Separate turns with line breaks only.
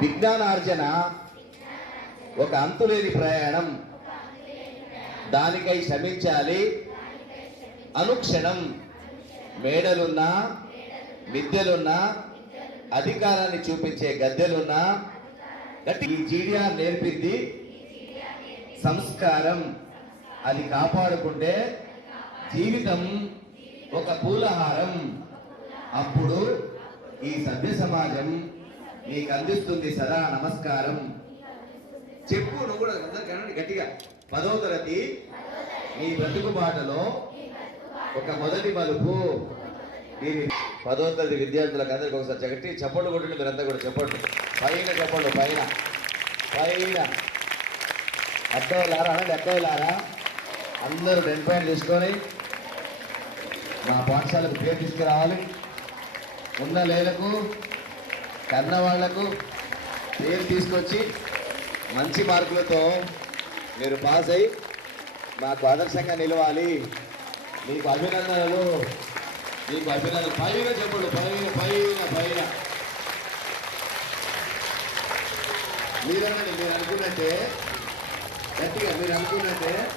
విజ్ఞానార్జన ఒక అంతులేని ప్రయాణం. దానికై శ్రమించాలి. అనుక్షణం మేడలున్నా మిద్దెలున్నా అధికారాన్ని చూపించే గద్దెలున్నా గట్టి ఈ జీడియా నేర్పింది. సంస్కారం అది కాపాడుకుంటే జీవితం ఒక పూలహారం. అప్పుడు ఈ సభ్య సమాజం నీకు అందిస్తుంది సదా నమస్కారం. చెప్పు నువ్వు కూడా అందరికీ గట్టిగా. పదవ తరగతి నీ బ్రతుకు బాటలో ఒక మొదటి మలుపు. దీని పదవ తరగతి విద్యార్థులకు అందరికి ఒకసారి చక్కటి చప్పట్లు కొట్టండి మీరంతా కూడా చెప్పండి పైన చెప్పండి పైన. పైన. అక్కలారా అనండి అక్కలారా అందరూ టెన్ పాయింట్ తీసుకొని మా పాఠశాలకు పేరు తీసుకురావాలి. ఉన్న లేలకు కన్న వాళ్ళకు పేరు తీసుకొచ్చి మంచి మార్కులతో మీరు పాస్ అయి మాకు ఆదర్శంగా నిలవాలి. మీకు అభినందనలు. మీకు అభినందనలు. పైన చెప్పండి. పైన పైన పైన. మీరనండి మీరు అనుకున్నట్టే గట్టిగా మీరు అనుకున్నట్టే